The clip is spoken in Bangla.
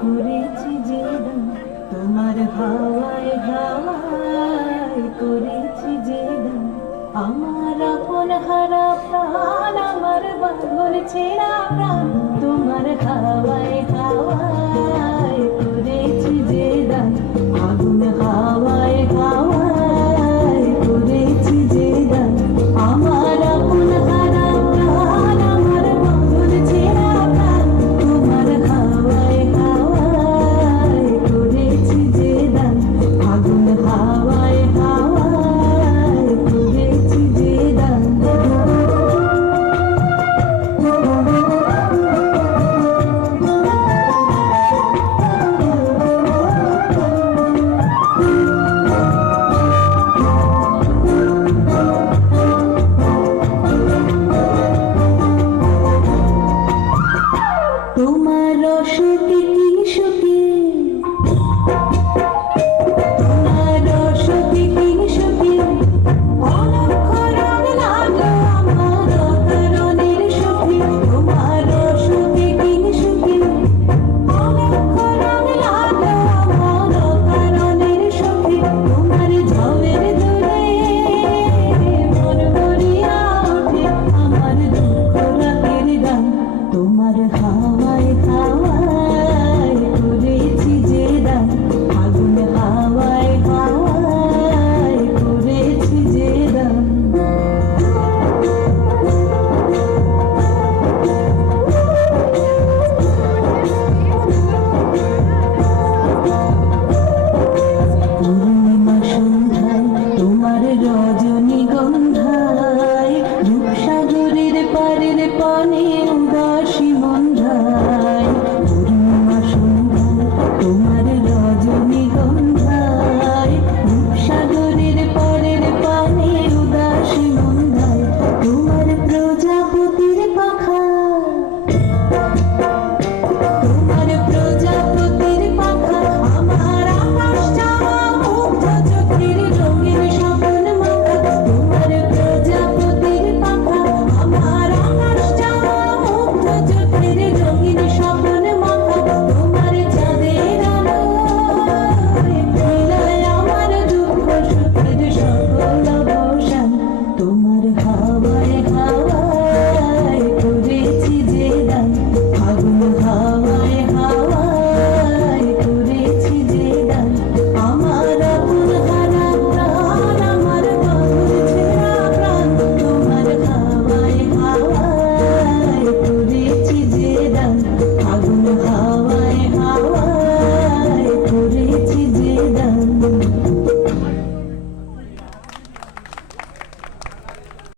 করেছি যে দান তোমার হাওয়ায় হাওয়ায় করেছি যে দান আমার আপন হারা প্রাণ আমার বাঁধন ছেঁড়া প্রাণ তোমার হাওয়ায় হাওয়ায় করেছি যে দান আগুন হাওয়ায় হাওয়ায় করেছি যে দান আমার আপন হারা প্রাণ আমার বাঁধন ছেঁড়া প্রাণ তোমার হাওয়ায় হাওয়ায় করেছি যে দান আগুন হাওয়ায় হাওয়ায় করেছি যে দান। তোমার রসতি